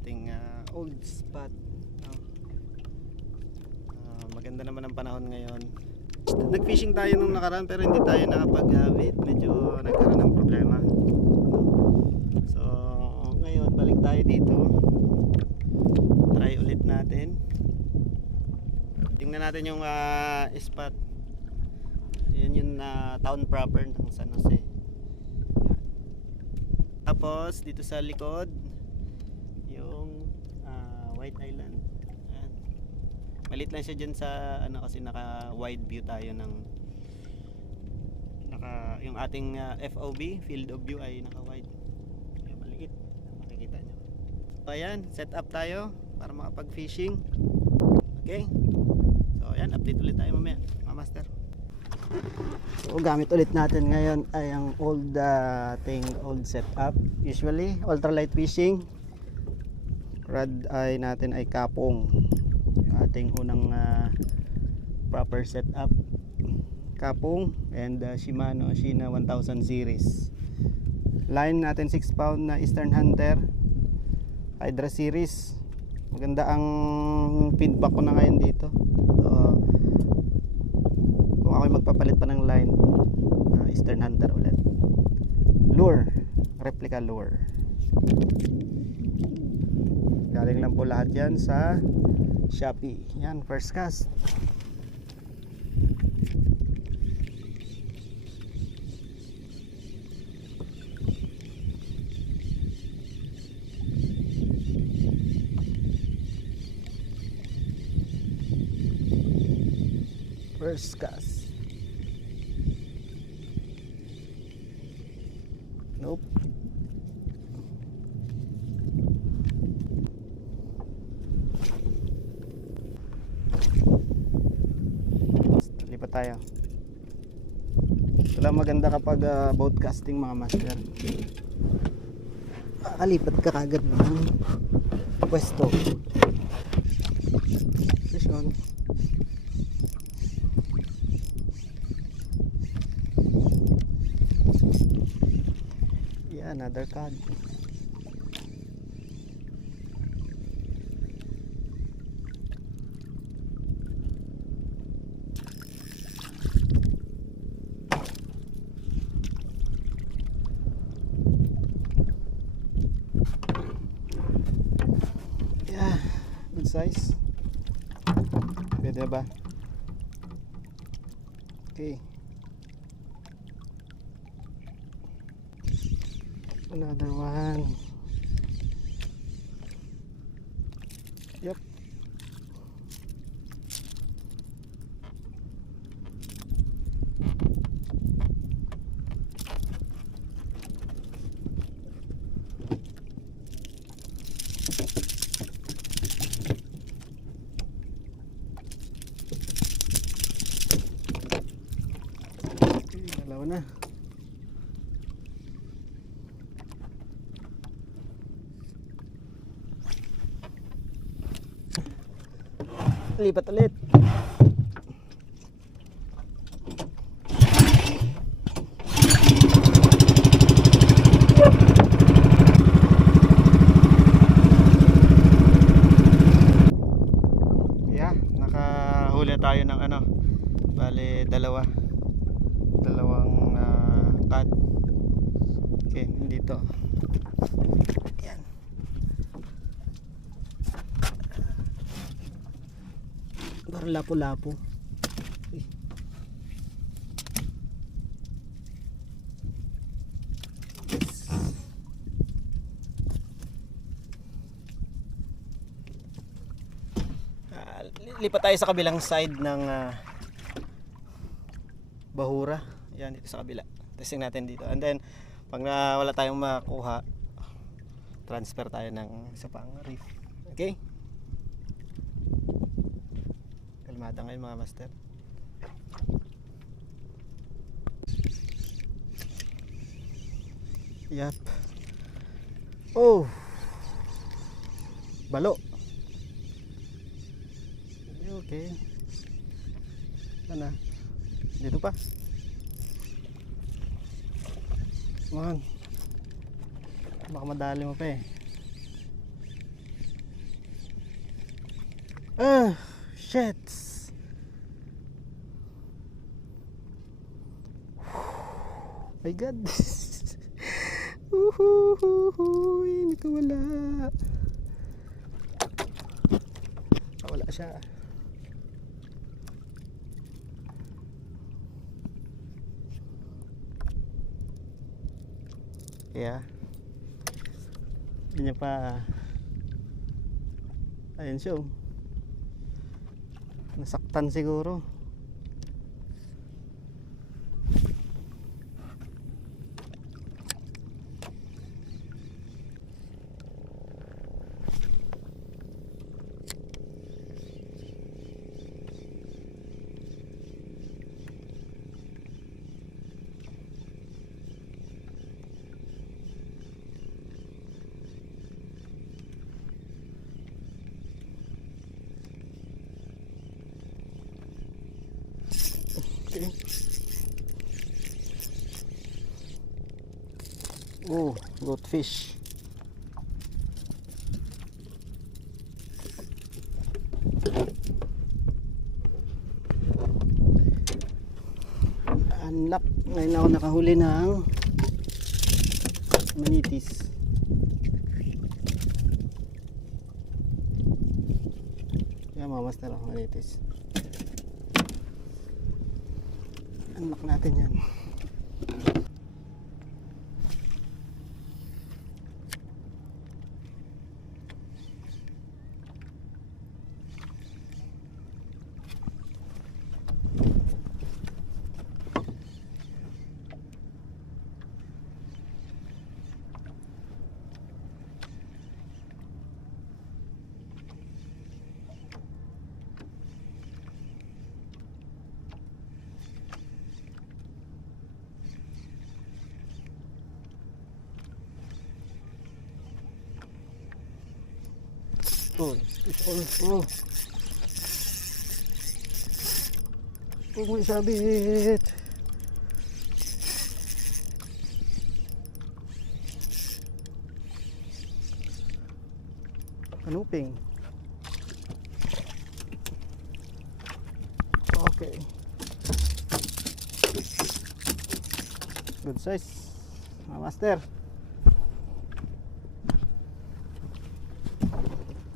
ating old spot. Maganda naman ang panahon ngayon. Nag-fishing tayo nung nakaraan pero hindi tayo nakapag-habit. Medyo nagkaroon ng problema. So ngayon balik tayo dito. Try ulit natin. Tingnan natin yung spot. Yan yung town proper ng San Jose. Tapos dito sa likod yung White Island. Ayan. Malit lang siya dyan sa kasi naka wide view tayo ng yung ating FOV, field of view ay naka wide. Yung maliit, makikita nyo. So ayan, set up tayo para makapag fishing. Okay, so ayan, update ulit tayo mamaya mga master. So gamit ulit natin ngayon ay ang old old setup. Usually ultralight fishing, rod ay natin ay kapong. Yung ating unang proper setup, kapong, and Shimano Shina 1000 series. Line natin 6 pound na Eastern Hunter Hydra series. Maganda ang feedback ko na ngayon dito. Kung ako'y magpapalit pa ng line, Eastern Hunter ulit. Lure, replica lure. Galing lang po lahat yan sa Shopee. Yan, first cast. First cast. Nope. Lipat tayo. Ito lang maganda kapag boat casting mga master. Kalipat ka kagad ng pwesto. Position. Yeah, another cod. Yeah, good size. Pwede ba? Okay. Another one. Yep. Okay, dalawa na. Lipat ulit. Yeah, nakahuli tayo ng bale dalawang cod. Okay, dito. Yan. Parang lapo-lapo. Lipat tayo sa kabilang side ng bahura. Yan, dito sa kabila. Testing natin dito. And then, pag wala tayong makuha, transfer tayo ng isa pang reef. Okay? Kalmada ngayon mga master. Yep. Oh, balo. Okay. Sana. Dito pa. Man. Baka madali mo pa eh. Ah, shit. My God. Uhuhuhuy, nakawala. Wala siya. Yeah. Hindi niya pa. Ayun siya. Nasaktan siguro. Okay. Oh, goldfish. Unlock. Ngayon ako nakahuli ng manitis. Yan mga master ako, manitis. Unlock natin yan. Oh, oh. Huwag mo isabit. Kanuping. Okay. Good size, mga master.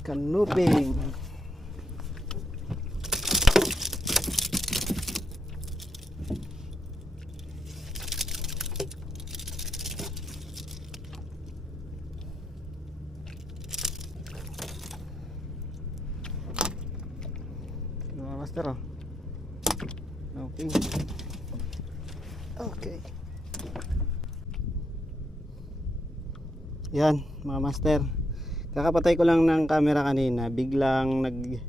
Kanuping. Mga master, oh. Kanuping. Okay. Yan, mga master. Kakapatay ko lang ng camera kanina, biglang nag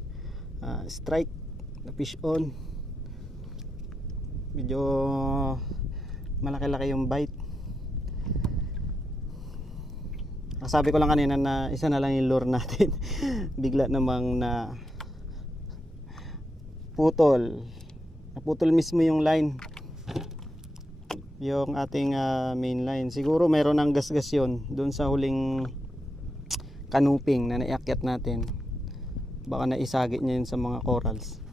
strike na fish on. Medyo malaki-laki yung bite. Sabi ko lang kanina na isa na lang yung lure natin. Bigla namang na naputol mismo yung line, yung ating main line. Siguro mayroon ng gasgas yun doon sa huling kanuping na naiakyat natin. Baka naisagi niya yun sa mga corals.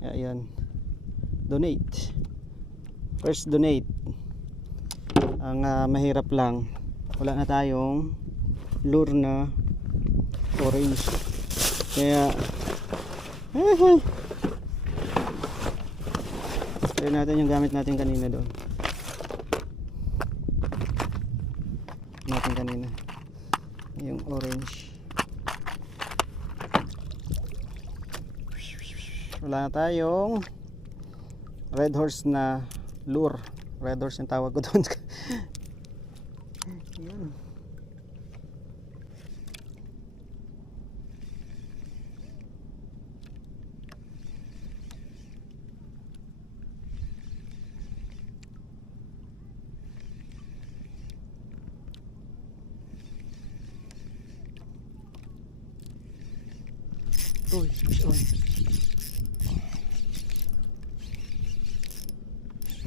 Ayan, donate, first donate. Ang mahirap lang, wala na tayong lure na orange, kaya try natin yung gamit natin kanina doon. Yung orange. Wala na tayong red horse na lure. Red horse yung tawag ko doon. Yan. Uy, fish on.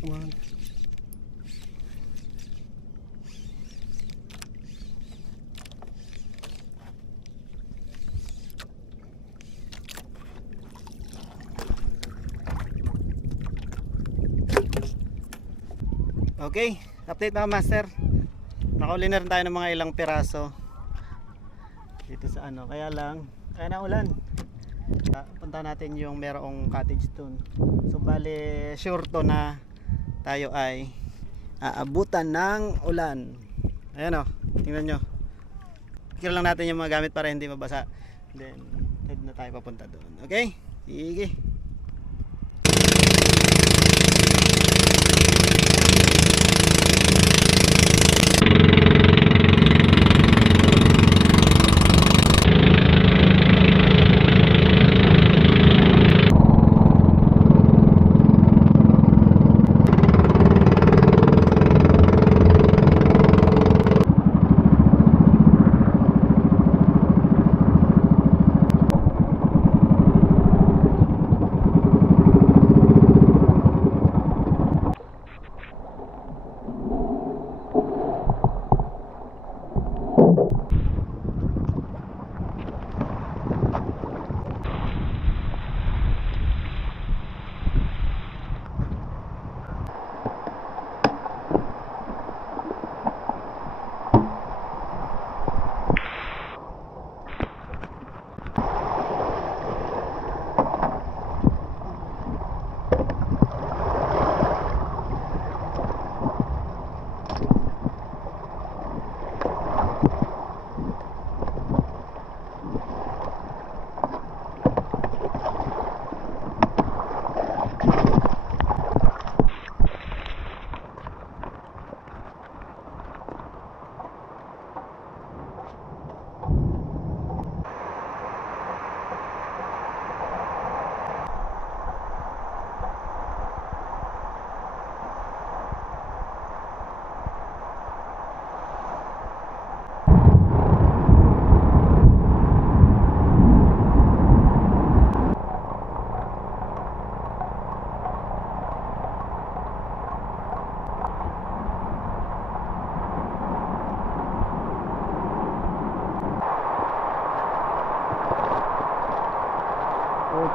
Come on. Okay, update mga master. Nakauli na rin tayo ng mga ilang piraso dito sa ano. Kaya lang, kaya na ulan. Punta natin yung merong cottage doon. So bale, sure to na tayo ay aabutan ng ulan. Ayan o, tingnan nyo. Picture lang natin yung mga gamit para hindi mabasa. Then, head na tayo papunta doon. Okay? Sige.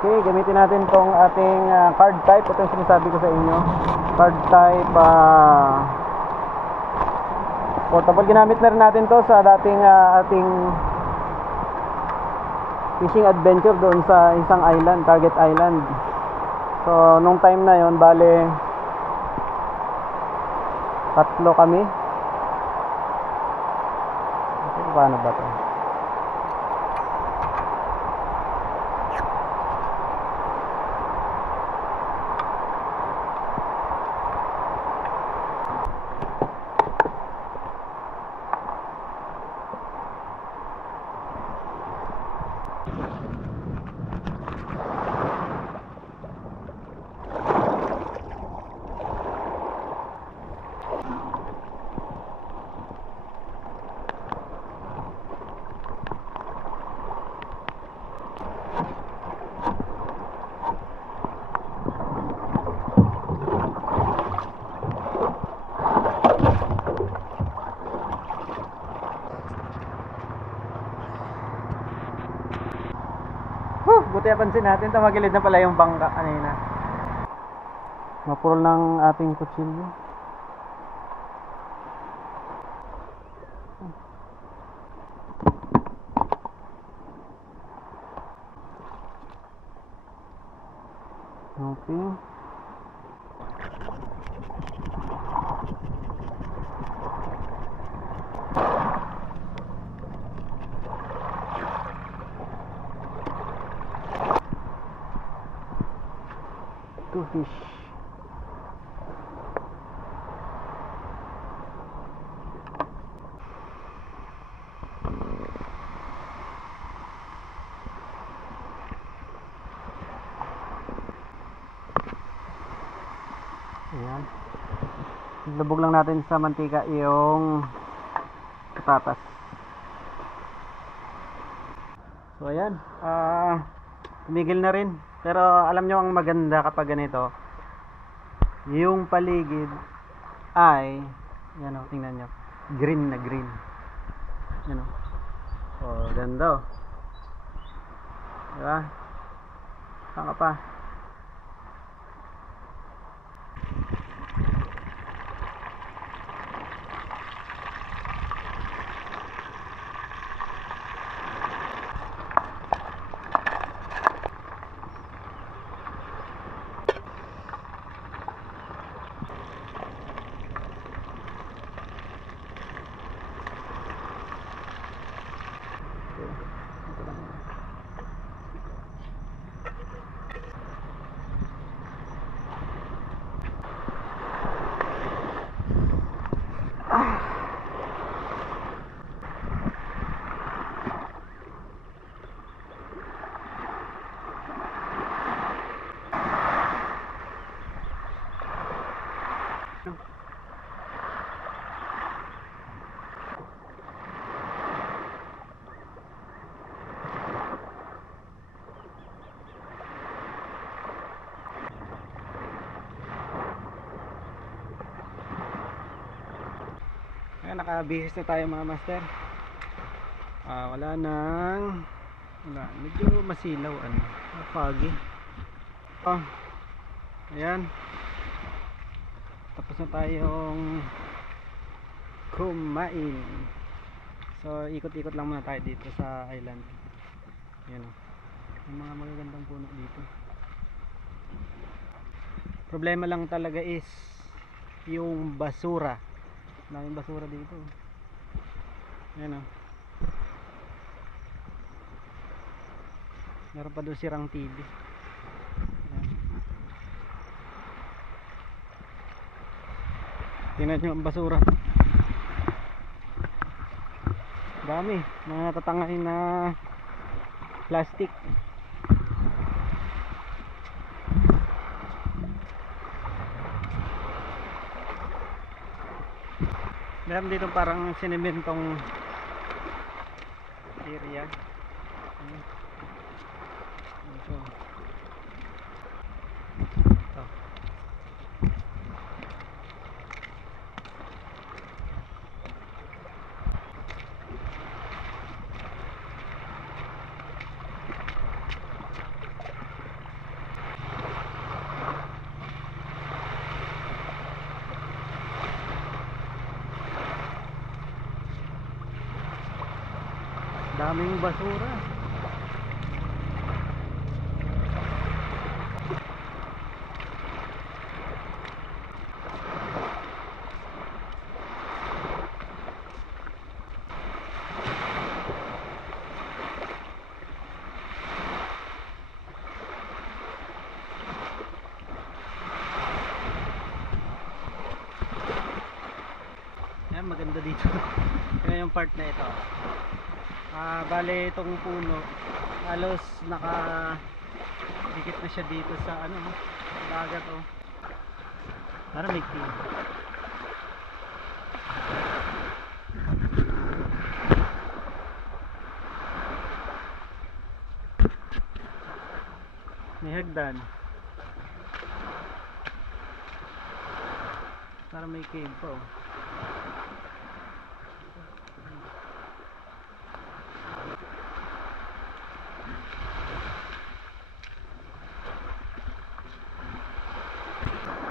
Okay, gamitin natin tong ating card type. Ito yung sinasabi ko sa inyo. Card type portable. Ginamit na rin natin to sa dating ating fishing adventure doon sa isang island, Target Island. So, nung time na yon, bale 3 kami. Okay, paano ba to? Buti napansin natin, tumagilid na pala yung bangka kanina. Mapurol ng ating kutsilyo. Okay. Two fish. Ayan. Lubog lang natin sa mantika yung patatas. So ayan, tumigil na rin. Pero alam nyo ang maganda kapag ganito, yung paligid ay, yan o, tingnan nyo, green na green. Yan o. Oh, ganda o. Diba? Saan ka pa? Ayan, nakabihis na tayo mga master. Wala, medyo masilaw, foggy. Ayan, tapos na tayong kumain. So ikot-ikot lang muna tayo dito sa island. Ayan, may mga magagandang puno dito. Problema lang talaga is yung basura. Daming basura dito. Ayan, meron pa doon sirang TV. Ayan. Tingnan nyo ang basura. Dami, mga natatangay na plastic. Meron dito parang sinimentong area. Ito. Ito. Daming basura. Ayan, maganda dito. Ayan yung part na ito. Bale itong puno halos dikit na siya dito sa dagat. Para may cave. May hagdan para may cave pa.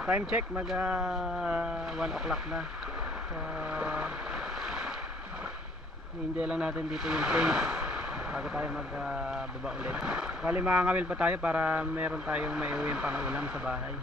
Time check, mag 1 o'clock na. So i-enjoy lang natin dito yung place bago tayo magbaba ulit. Bali makakawil pa tayo para meron tayong maiuwing pang-ulam sa bahay.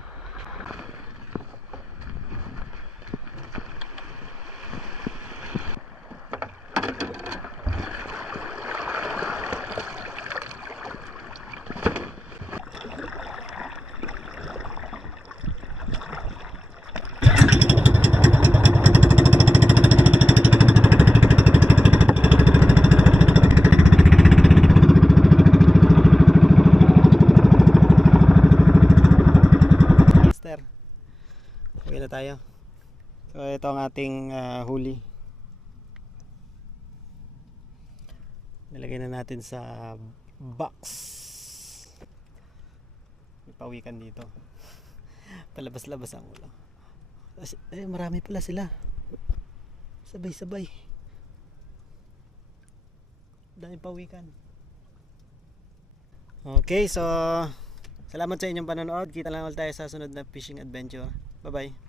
Uwi na tayo. So ito ang ating huli. Nilagay na natin sa box. May pawikan dito. Palabas-labas ang ulo. Marami pala sila. Sabay-sabay. Daming pawikan. Okay, so salamat sa inyong panonood. Kita lang ulit tayo sa sunod na fishing adventure. Bye bye.